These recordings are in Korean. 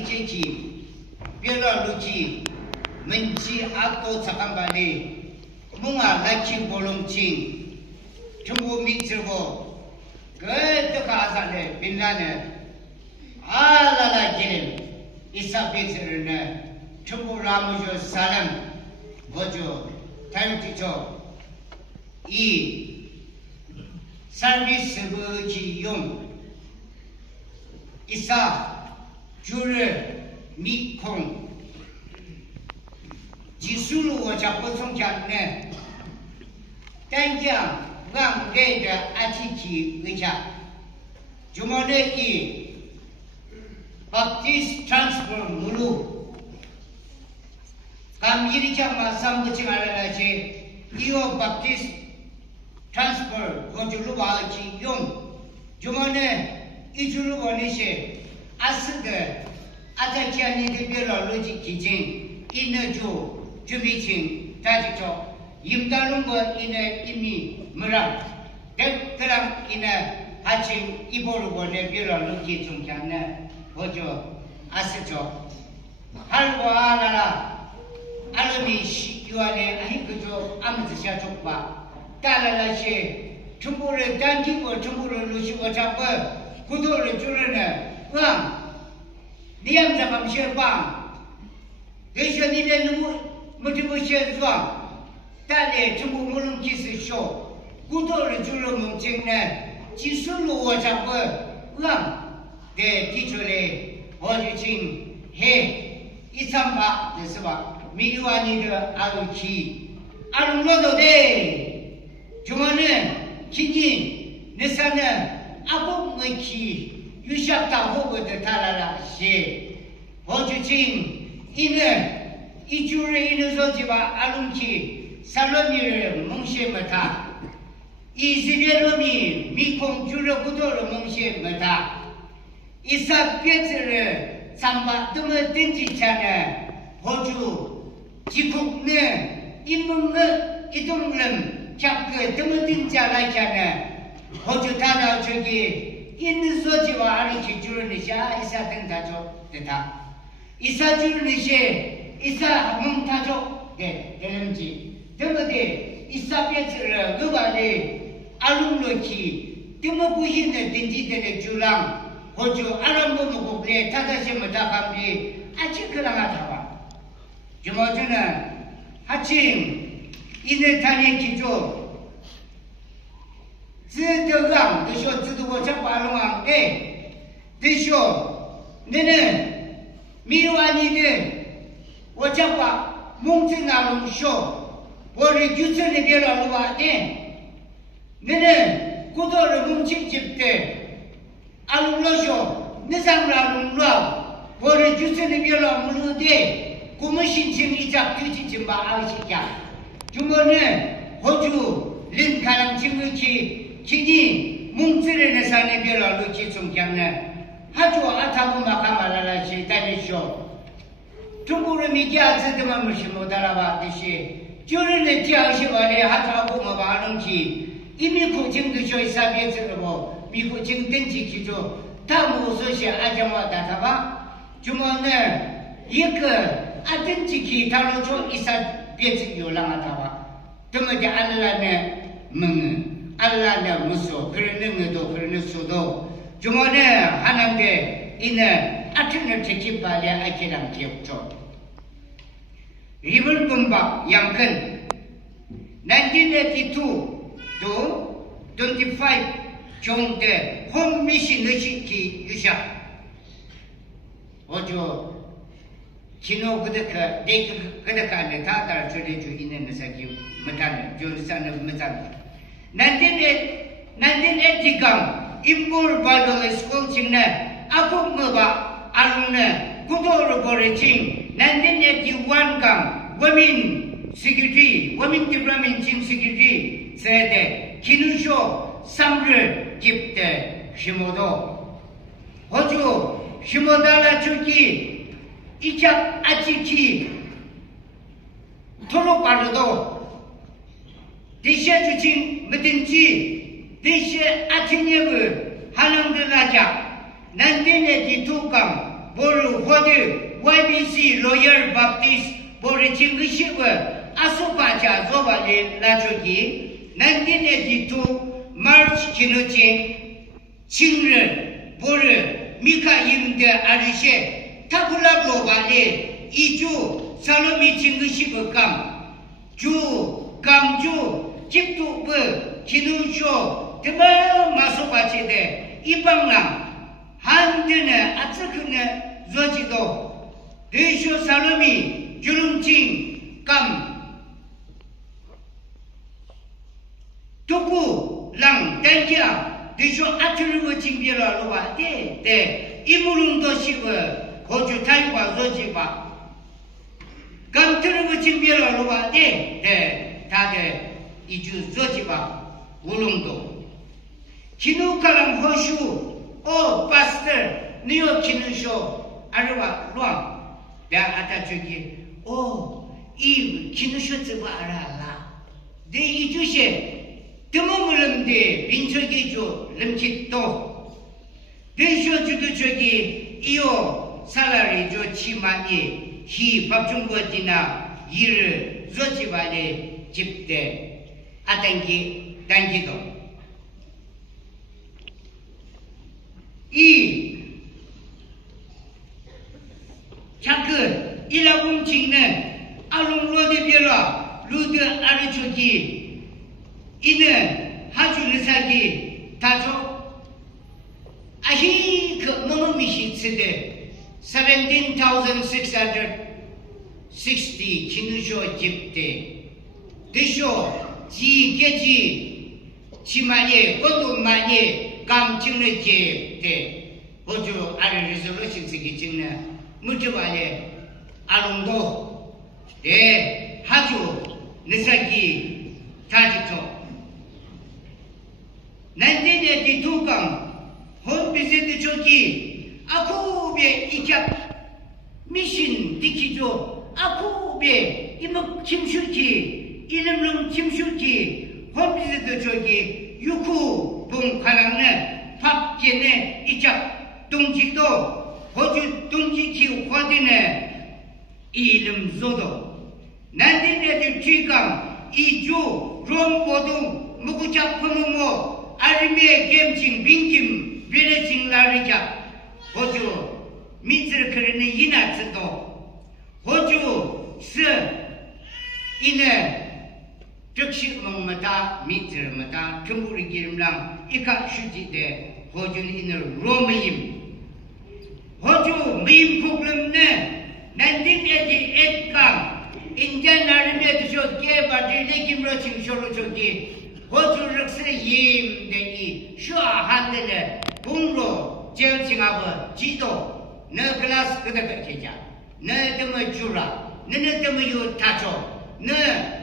이제지 별로루지 문지 악도 잠깐만에 뭉아 라치 볼롱칭 중국 밑으로 그 가사네 빌라네 알라라 기름 이사베스르네 중국 라무조 사람 뭐죠 다육지죠 이 서비스 거지용 이사 주를 미콩 지수로 잡고 성장네 당장 왕대의 아티치 의자 주머니에 이 Baptist transfer mulu kam iri chama sambuching alala che iyo Baptist transfer hojulu ba chi yong jumane ijulu boni she asge atakiani de biro logic kijing inejo jubiching tajito yimdalung go ine imi mura dekram ine haching ibolu bone biro logic chungkane 보죠, 아시죠? 할과 알아라, 알음이 시교안에 아니 그저 아무것이야 족바, 따라라시 중국을 당기고 중국을 루시고 잡고 구도를 줄여내, 니암자 감시방, 그래서 니네 누구 못하고 시에서 딸에 중국 물론 기스쇼 구도를 줄여 뭉친네 지술로 와 잡고 대 기초에 어주칭 해 이삼바 됐어봐 미유아니들 아루키 아루로도 돼 중원은 기긴 내사는 아복의키 유샵다 호거들 달라라 시 어주칭 이는 이주를 이는 소지와 아룬키 살로미를 뭉시면다 이스베롬이 미콩주를 구도를 뭉시면다 이사 뼈를 삼바 뜸을 든지차네 호주 지국네 인문을 이동름 잡그 뜸을 든자라잖아 호주 타다 저기 있는 소지와 아르키 주르니샤 이사 든다죠 됐다 이사 주르니시 이사 뭉타죠 네 되는지 뜸을 이사 뼈를 그바리 알룸로키 뜸을 부시는 든지되는 주랑 호주 아람도 먹고 그래 다다시 못하감지 아직 그랑하다와 주모주는 하침 이네탄의 기조 지도강 드쇼 지도고 잡아롱한게 드쇼 너는 미완이들 오잡아 뭉치나롱쇼 우리 규천에 별로 와네 너는 구도를 뭉치집대 알로쇼 내상라롱라 버리 주스는 별로 물르데 고무신칭 이작 규지지 마 아시냐 주머는 호주 린카랑 친구치 기니 뭉츠레 내산에 별로 루치 송경네 하주 아타부 마카말라라시 다니쇼 중국을 미기아즈드만 무시 못 알아봤듯이 주르네 지하시와래 하타부 마바는지 이미 고증도 쇼이사비에서로 미국 지금 든지 기조 다 무엇이 아정화 다타봐 주머는 이거 아든지 기타로 좀 이사 배지 요랑하다봐 드머지 알라네 멍 알라네 무소 그러는 것도 그러는 수도 주머는 하나님께 이는 아튼을 지키바래 아기랑 기억죠 리블 금박 양근 1982 to 25 종대 홈미시 너시키 유샤 어저 기노 그득하 데크 그득하네 다달 저리주 있는 것이 못하네 존사는 못하네 난데 티강 임볼 바도 스쿨 칭네 아국 뭐가 알루네 구도로 버리칭 난데 티완강 women security women development team security 세대 기누쇼 삼를 집대 시모도 호주 시모달라 줄기 이작 아치키 토로 빠르도 대시아 주칭 뭐든지 대시아 아치니브 하남들 나자 난데네 디투감 보르 호드 YBC 로열 바프티스 보르 징그시브 아소바자 조발레 라조기 난디네디투 마르치 키노친 칭르 보르 미카임데 아르셰 타블라블로발레 이주 살로미 징그시브 주 감주 집두브 기능쇼 드마 마소바치데 이방랑 한드네 아츠크네 조지도 대쇼 살로미 주름칭 감 도구 랑 땡기야 대쇼 아트르고 징비라 로와 데 이무릉도 시브 고주 타이와 조지바 감트르고 징비라 로와 데 다데 이주 조지바 울릉도 기누카랑 허슈 오 파스터 니오 기누쇼 아르와 루앙 내가 아까 저기 이 기누쇼 즈바 알아라 내 이주시 드모물음데 빈처기주 름kit도 대쇼 주도 저기 이오 살라리 조 치마니 히 밥중거지나 이를 조지바에 집대 당기도 이 자크 일라공 찍는 아롱로데비라 루드 아르초기 이는 하주르사기 다조 아히 그 너무미시츠데 17,660 기누쇼 집대 대쇼 지게지 치마예 건도마예 감증의 제대 호주 아래 리졸루션 쓰기 찍는 무주발에 아롱도 대 하주 느사기 타지토 난데네 두강 혼비세드 조기 아쿠베 이캡 미신 디키조 아쿠베 이목 김슈키 이름은 김슈키 혼비세드 조기 유쿠 봉카랑네 팝게네 이cap 동지도 호주 동지키 화디네 이름 조도 난데네들 쥐강 이주 롬보동 무구작품모 아르미에 gem칭 빈김 베레칭 라리자 호주 민스를 그리는 이나츠도 호주 스 이네 적식먹마다 미트르마다 금부리 기름랑 이카 슈지대 호주는 이늘 로메임 호주 메임 프로그램네 난딘에디 엣강 인디안 나름에도 저게 바질레 김로 칭쇼로 저기 호주 럭스 임대이 슈아한데네 봉로 제음칭하고 지도 너 클래스 그대로 계자 너 때문에 주라 너네 때문에 요 타죠 너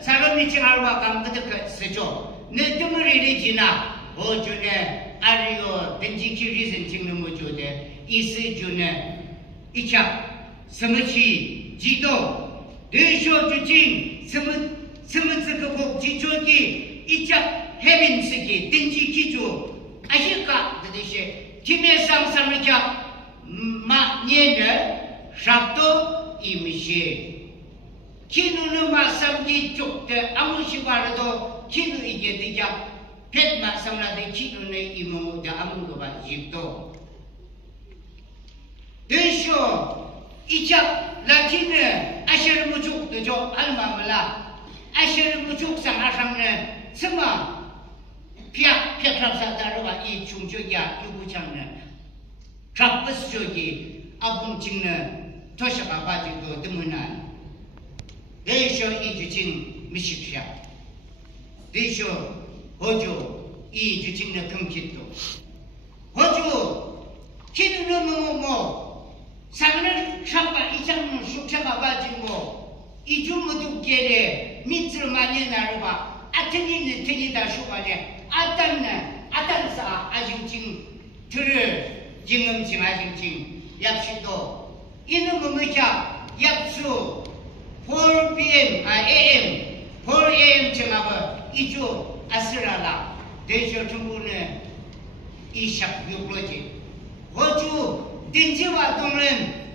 사람이 칭하와 감그득 쓰죠 너 때문에 이리지나 호주네 아리오 던지키 리슨 찍는 모조대 이스주네 이차 스무치 지도 대쇼 주진 스무츠그 복지조기 이차 해빈스기 던지키주 아실까 드듯이 김해 상상을자 마니에네 샵도 이미시 기누는 마삼기 쪽대 아무시바라도 기누 이게 되자 뱃 마삼라도 기누는 이모데 아무거바 집도 대쇼 이차 라틴에 아시르 무죽도 저 알마물라 아시르 무죽 상하상네 스마 피아 페트랍사다르와 이 중적이야 유구창네 트랍버스족이 아붕찍는 도시가 바지도 드문한 대쇼 이주진 미식시야 대쇼 호주 이주진의 금kit도 호주 기누는 뭐 상을 샤바 이장은 숙차가 바지고 이주모두 게레 밑을 많이 나르바 아트니는 트니다 쇼바레 아딴사 아징징 들을 징음징 아징징 약시도 이는 뭐뭐자 약수 4 p.m. a.m. 4 a.m. 정하고 이주 아스라라 대쇼 정부는 이샵 육로지 호주 딘지와 동은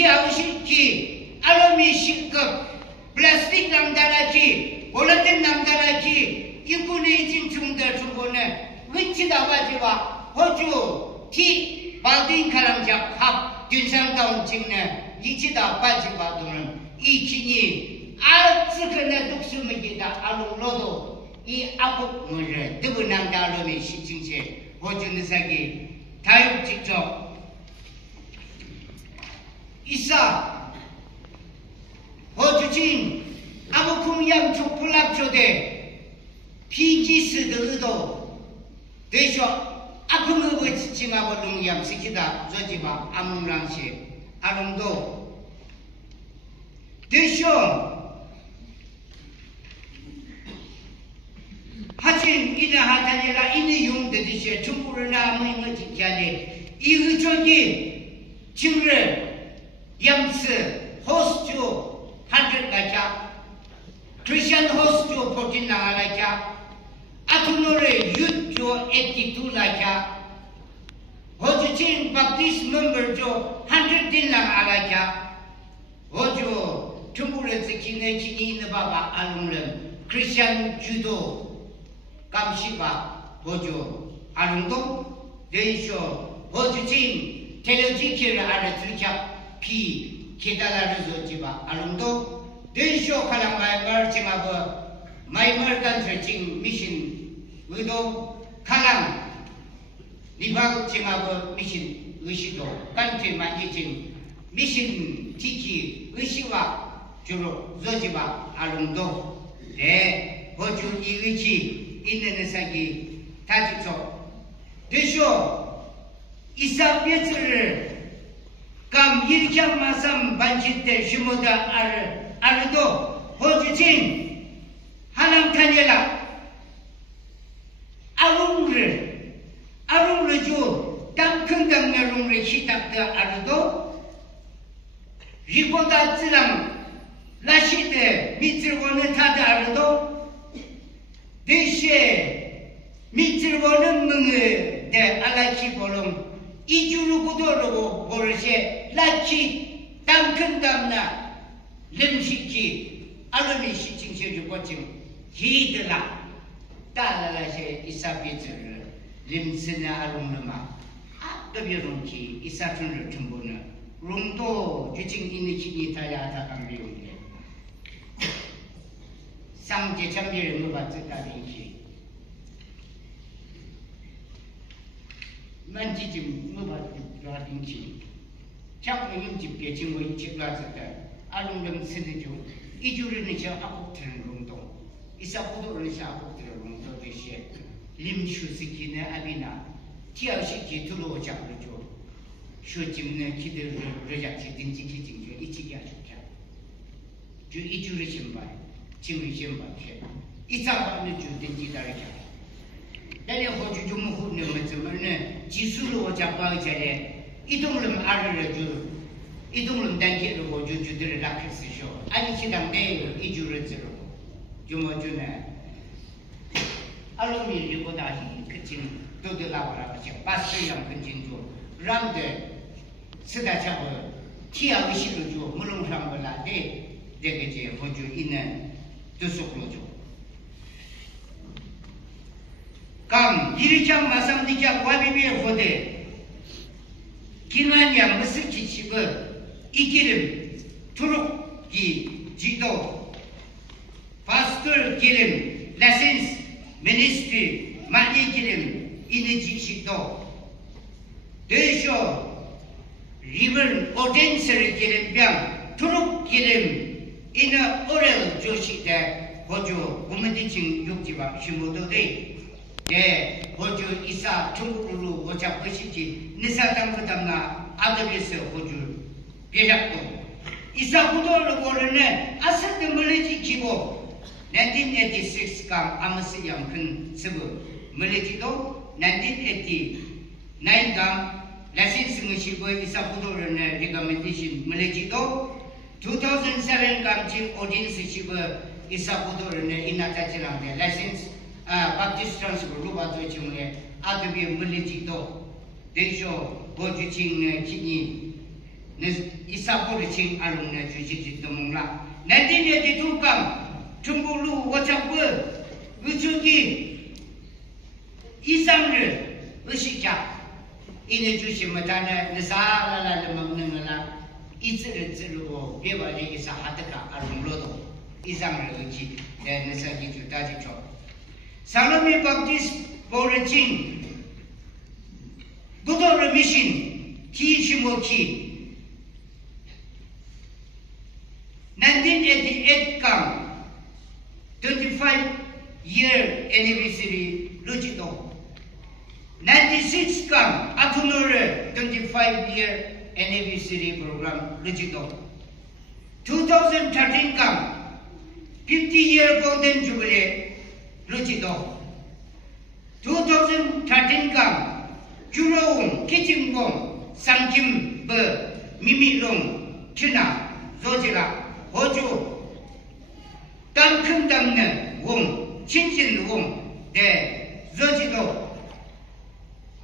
티아우시키 알루미니엄 플라스틱 남다라키 볼라딘 남다라키 이군의 진중들 중고는 위치다바지와 호주 티 발딘 카람자 합 균상다운 직내 이치다 빠지바도는 이치니 알츠크네 독수미기다 알롱로도 이 아국물을 뜨분남다 알루미 시칭세 호주는 사기 다육 직접 이사 호주진 아부쿵양 족불랍초대 피지스드도 대쇼 아픔을 지칭하고 농양 시키다 저지바 아문랑시 아롱도 대쇼 하진 이나 하자니라 이니 용되듯이 중국을 남은 거 지켜내 이의적인 증을 염스 호스주 하들 가자 크리스천 호스주 포틴 나가자 아투노레 유조 에티투 라자 호주친 박티스 멤버조 한드딘 나가자 호주 중국을 지키는 기니 있는 바바 알롱름 크리스천 주도 감시바 호주 알롱도 대쇼 호주친 텔레지키를 알아들자 피 기다라르조 지바 알롱도 대쇼 칼랑마이 마르징아버 마이머단 설칭 미신 의도 칼랑 리바그 징아버 미신 의시도 깐트 만지징 미신 지키 의시와 주로 조지바 알롱도 네 호주 이의지 있는 사기 다지죠 대쇼 이사베츠를 감 일경 마삼 반지 때 주모다 알도 호주진 하남탄이라 아롱을 주 땅큰 당나롱을 시작다 알도 리보다 찌랑 라시데 미츠고는 타다 알도 대시에 미츠고는 멍을 내 알라치 보름 이주로 고도로 보르세 라치 땅큰 담나 렘시키 알루미 시칭세주 고칭 히드라 따라라세 이사비즈를 림스나 알롱르마 아더비롱키 이사춘을 tum보는 롱도 주칭 이니치니 타야타 강비용에 상제 참비를 무바츠다링키 만지지 무바츠다링키 장로님 집에 증거 집라서 때 알롱름 스드주 이주르는 저 아국트는 롱동 이사포도를 저 아국트는 롱도 대시에 림슈스키네 아비나 티아시키 들어오자 그러죠 쇼집네 기대를 러작지 딘지키 징조 이치기 아주자 주 이주르 신발 지위 신발 이사바는 주 딘지 다르게 내내 호주 좀 후는 뭐쯤은 지수로 오자 바자래 이동을 알아줘 이동을 단계로 호주 주들을 락했으쇼 아니 시당 내 이주를 들어 주모주네 알로미 리보다 그친 도들라고라 하죠 바스랑 근진도 람데 스다차고 티아 의식을 주 물렁상 걸라데 되게 호주 있는 두속으로 줘 감 일장 마삼디자 과비비의 호대 기만양 무슨 기집을 이 기름 투룩기 지도 파스톨 기름 레센스 미니스트리 마니 기름 이니 지식도 대쇼 리븐 오덴스를 기름병 투룩 기름 이너 오렐 조시대 호주 우문디칭 육지와 시모도데 예, 호주 이사 중국으로 오자 것이지 니사당 그다음나 아들에서 호주 배작도 이사 구도를 고르는 아스트 멀리지 기고 1986감 아무스양 큰 서브 멀리지도 1989감 라신스 무시고 이사 구도를 리가멘티신 멀리지도 2007감 진 오딘스 시고 이사 구도를 이나타치랑데 라신스 바티스트 트랜스포 루바도 지금에 아드비 물리지도 대쇼 보주칭 기니 이사포르 칭 알롱네 주시지 도몽라 난디네디 두감 중국루 워창부 의주기 이상을 의식자 이내 주시면 다네 느사라라 먹는거나 이슬을 찌르고 배발이 이사 하드가 알롱로도 이상을 의지 내 느사기 주다지죠 살로미 박티스 보르칭 구도르 미신 티시모키 1988 kam 25-year anniversary luchito 96 kam atunore 25-year anniversary program luchito 2013 kam 50-year golden jubilee luchito 2013 kam 주로운 키친봉 상김 버 미미롱 튜나 조지라 호주 땅큰 담는 웅 친신 웅대 조지도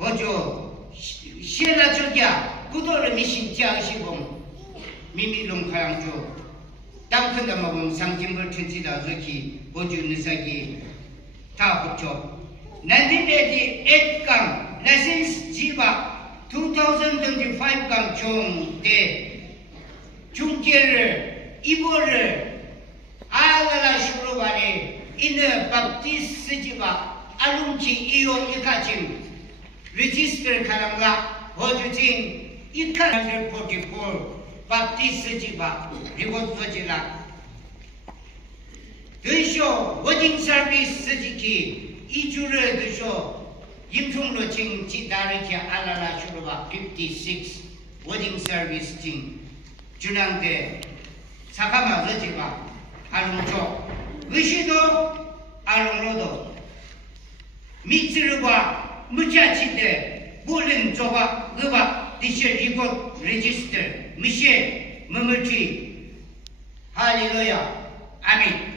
호주 시에라 저기야 구도를 미신 지하시봉 미미롱 가양주 땅큰 담은 상김을 튼지다 저기 호주 느사기 다 붙여 1988강 License Jiba 2025 강총 때 중계를 이보를 아가라 슈로바리 이너 밥티스 지바 알룸치 이용 이카침 레지스터 카람가 호주진 이카를 44 밥티스 지바 리고 도지라 드쇼 워딩 서비스 지키 이주를 드쇼 임총로 칭 지다르키 알라라 슈르바 56 워딩 서비스 칭 준항대 사카마 저지바 알롱초 의시도 알롱로도 미츠르바 무차치대 몰른 조바 의바 디셔 리고 레지스터 미셰 머물티 할렐루야 아멘